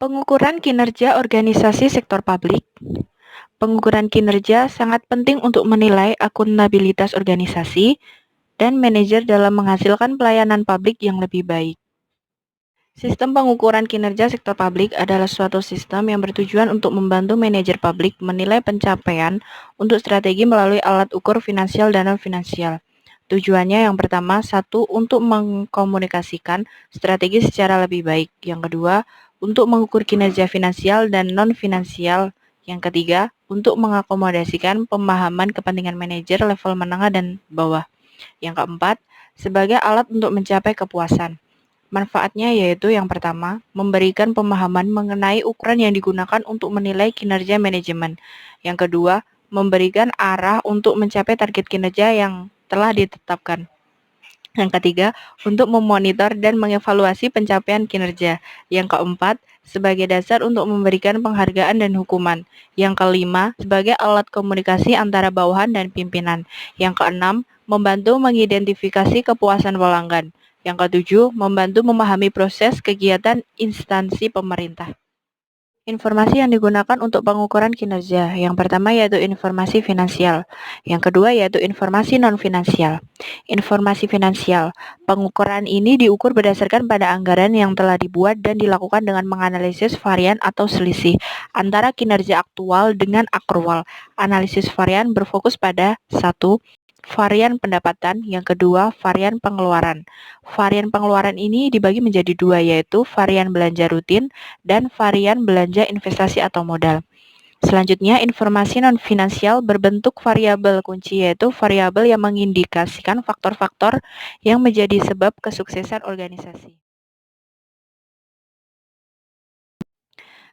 Pengukuran kinerja organisasi sektor publik. Pengukuran kinerja sangat penting untuk menilai akuntabilitas organisasi dan manajer dalam menghasilkan pelayanan publik yang lebih baik. Sistem pengukuran kinerja sektor publik adalah suatu sistem yang bertujuan untuk membantu manajer publik menilai pencapaian untuk strategi melalui alat ukur finansial dan non-finansial. Tujuannya yang pertama, satu, untuk mengkomunikasikan strategi secara lebih baik. Yang kedua, untuk mengukur kinerja finansial dan non-finansial. Yang ketiga, untuk mengakomodasikan pemahaman kepentingan manajer level menengah dan bawah. Yang keempat, sebagai alat untuk mencapai kepuasan. Manfaatnya yaitu yang pertama, memberikan pemahaman mengenai ukuran yang digunakan untuk menilai kinerja manajemen. Yang kedua, memberikan arah untuk mencapai target kinerja yang telah ditetapkan. Yang ketiga, untuk memonitor dan mengevaluasi pencapaian kinerja. Yang keempat, sebagai dasar untuk memberikan penghargaan dan hukuman. Yang kelima, sebagai alat komunikasi antara bawahan dan pimpinan. Yang keenam, membantu mengidentifikasi kepuasan pelanggan. Yang ketujuh, membantu memahami proses kegiatan instansi pemerintah. Informasi yang digunakan untuk pengukuran kinerja. Yang pertama yaitu informasi finansial. Yang kedua yaitu informasi non-finansial. Informasi finansial. Pengukuran ini diukur berdasarkan pada anggaran yang telah dibuat dan dilakukan dengan menganalisis varian atau selisih antara kinerja aktual dengan akrual. Analisis varian berfokus pada satu, varian pendapatan, yang kedua varian pengeluaran. Varian pengeluaran ini dibagi menjadi dua, yaitu varian belanja rutin dan varian belanja investasi atau modal. Selanjutnya, informasi non-finansial berbentuk variabel kunci, yaitu variabel yang mengindikasikan faktor-faktor yang menjadi sebab kesuksesan organisasi.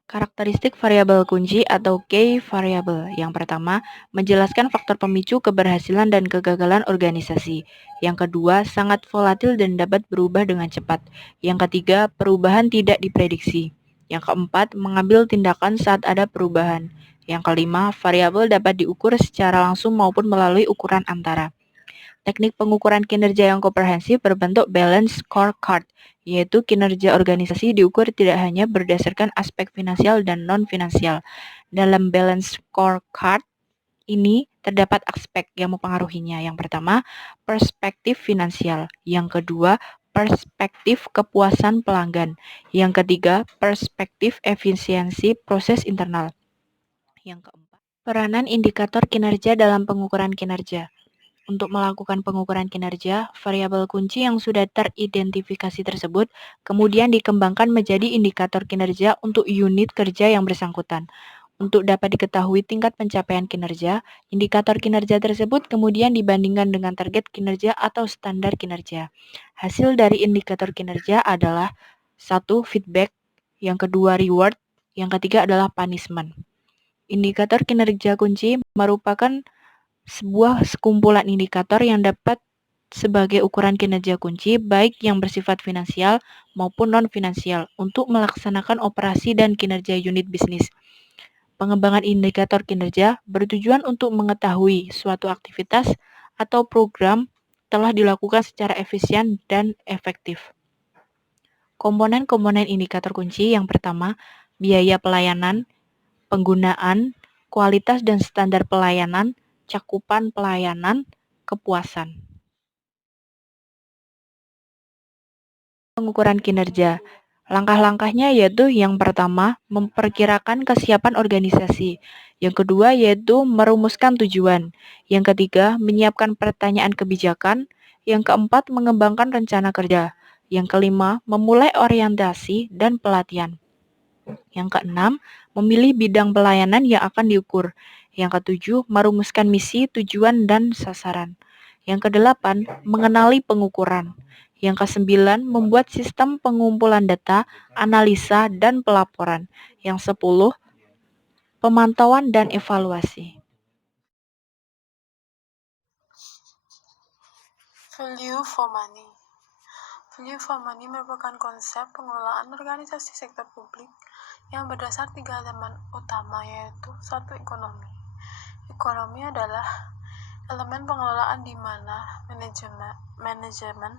Karakteristik variabel kunci atau key variable. Yang pertama, menjelaskan faktor pemicu keberhasilan dan kegagalan organisasi. Yang kedua, sangat volatil dan dapat berubah dengan cepat. Yang ketiga, perubahan tidak diprediksi. Yang keempat, mengambil tindakan saat ada perubahan. Yang kelima, variabel dapat diukur secara langsung maupun melalui ukuran antara. Teknik pengukuran kinerja yang komprehensif berbentuk balance scorecard, yaitu kinerja organisasi diukur tidak hanya berdasarkan aspek finansial dan non-finansial. Dalam balance scorecard ini terdapat aspek yang mempengaruhinya. Yang pertama, perspektif finansial. Yang kedua, perspektif kepuasan pelanggan. Yang ketiga, perspektif efisiensi proses internal. Yang keempat, peranan indikator kinerja dalam pengukuran kinerja. Untuk melakukan pengukuran kinerja, variabel kunci yang sudah teridentifikasi tersebut kemudian dikembangkan menjadi indikator kinerja untuk unit kerja yang bersangkutan. Untuk dapat diketahui tingkat pencapaian kinerja, indikator kinerja tersebut kemudian dibandingkan dengan target kinerja atau standar kinerja. Hasil dari indikator kinerja adalah satu, feedback, yang kedua reward, yang ketiga adalah punishment. Indikator kinerja kunci merupakan sebuah sekumpulan indikator yang dapat sebagai ukuran kinerja kunci baik yang bersifat finansial maupun non-finansial untuk melaksanakan operasi dan kinerja unit bisnis. Pengembangan indikator kinerja bertujuan untuk mengetahui suatu aktivitas atau program telah dilakukan secara efisien dan efektif. Komponen-komponen indikator kunci yang pertama, biaya pelayanan, penggunaan, kualitas dan standar pelayanan, cakupan pelayanan, kepuasan. Pengukuran kinerja. Langkah-langkahnya yaitu yang pertama, memperkirakan kesiapan organisasi. Yang kedua yaitu merumuskan tujuan. Yang ketiga, menyiapkan pertanyaan kebijakan. Yang keempat, mengembangkan rencana kerja. Yang kelima, memulai orientasi dan pelatihan. Yang keenam, memilih bidang pelayanan yang akan diukur. Yang ketujuh, merumuskan misi, tujuan, dan sasaran. Yang kedelapan, mengenali pengukuran. Yang kesembilan, membuat sistem pengumpulan data, analisa, dan pelaporan. Yang 10, pemantauan dan evaluasi. Value for money. Value for money merupakan konsep pengelolaan organisasi sektor publik yang berdasar 3 elemen utama, yaitu satu, ekonomi. Ekonomi adalah elemen pengelolaan di mana manajemen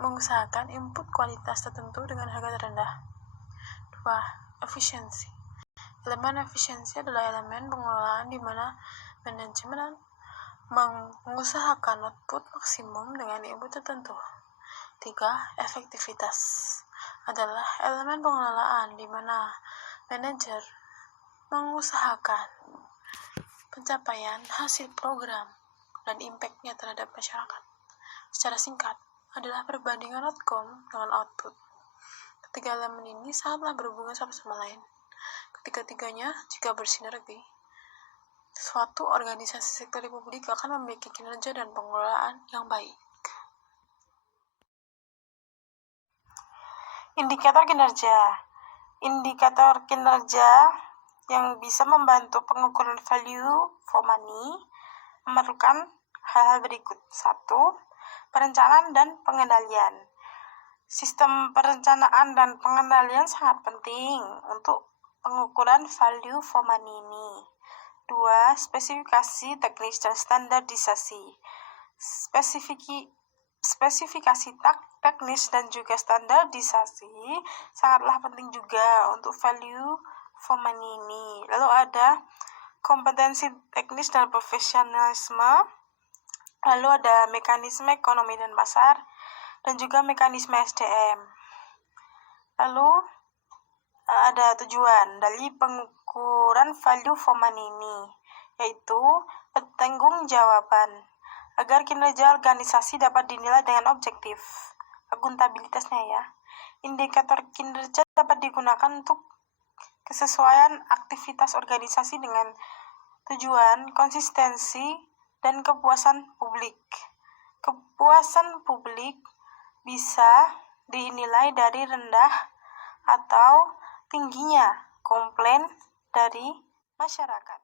mengusahakan input kualitas tertentu dengan harga terendah. 2. Efisiensi. Elemen efisiensi adalah elemen pengelolaan di mana manajemen mengusahakan output maksimum dengan input tertentu. 3. Efektivitas adalah elemen pengelolaan di mana manajer mengusahakan pencapaian hasil program dan impact-nya terhadap masyarakat. Secara singkat, adalah perbandingan outcome dengan output. Ketiga elemen ini sangatlah berhubungan satu sama lain. Ketiga-tiganya, jika bersinergi, suatu organisasi sektor publik akan memiliki kinerja dan pengelolaan yang baik. Indikator kinerja. Indikator kinerja yang bisa membantu pengukuran value for money memerlukan hal-hal berikut. 1. Perencanaan dan pengendalian. Sistem perencanaan dan pengendalian sangat penting untuk pengukuran value for money ini. 2. Spesifikasi teknis dan standarisasi. Spesifikasi teknis dan juga standarisasi sangatlah penting juga untuk value for money ini. Lalu ada kompetensi teknis dan profesionalisme, lalu ada mekanisme ekonomi dan pasar, dan juga mekanisme SDM. Lalu ada tujuan dari pengukuran value for money ini, yaitu pertanggungjawaban agar kinerja organisasi dapat dinilai dengan objektif. Akuntabilitasnya ya. Indikator kinerja dapat digunakan untuk kesesuaian aktivitas organisasi dengan tujuan, konsistensi, dan kepuasan publik. Kepuasan publik bisa dinilai dari rendah atau tingginya komplain dari masyarakat.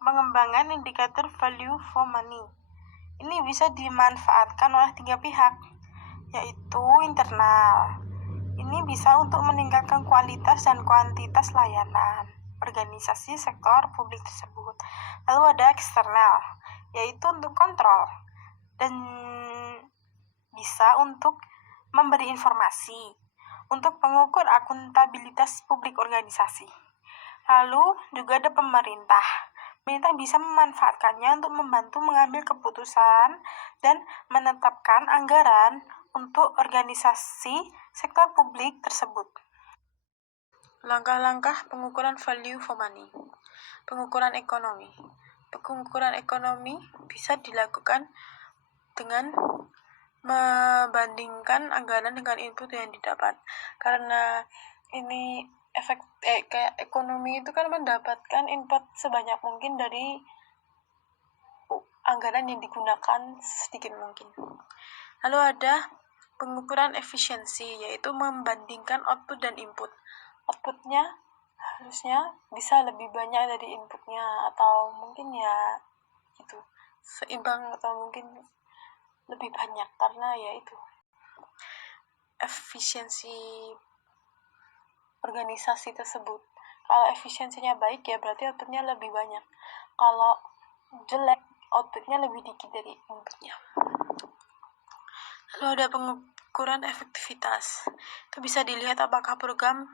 Pengembangan indikator value for money ini bisa dimanfaatkan oleh 3 pihak, yaitu internal. Ini bisa untuk meningkatkan kualitas dan kuantitas layanan organisasi sektor publik tersebut. Lalu ada eksternal, yaitu untuk kontrol dan bisa untuk memberi informasi untuk mengukur akuntabilitas publik organisasi. Lalu juga ada pemerintah. Pemerintah bisa memanfaatkannya untuk membantu mengambil keputusan dan menetapkan anggaran untuk organisasi sektor publik tersebut. Langkah-langkah pengukuran value for money. Pengukuran ekonomi. Pengukuran ekonomi bisa dilakukan dengan membandingkan anggaran dengan input yang didapat. Karena ini kayak ekonomi itu kan mendapatkan input sebanyak mungkin dari anggaran yang digunakan sedikit mungkin. Lalu ada pengukuran efisiensi, yaitu membandingkan output dan input. Outputnya harusnya bisa lebih banyak dari inputnya, atau mungkin ya gitu seimbang, atau mungkin lebih banyak, karena ya itu efisiensi organisasi tersebut. Kalau efisiensinya baik ya berarti outputnya lebih banyak. Kalau jelek, outputnya lebih dikit dari inputnya. Lalu ada pengukuran efektivitas. Itu bisa dilihat apakah program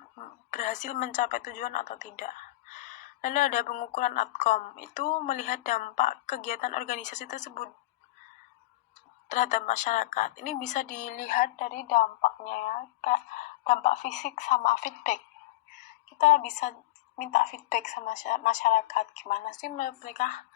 berhasil mencapai tujuan atau tidak. Lalu ada pengukuran outcome. Itu melihat dampak kegiatan organisasi tersebut terhadap masyarakat. Ini bisa dilihat dari dampaknya ya, kayak dampak fisik sama feedback. Kita bisa minta feedback sama masyarakat, gimana sih mereka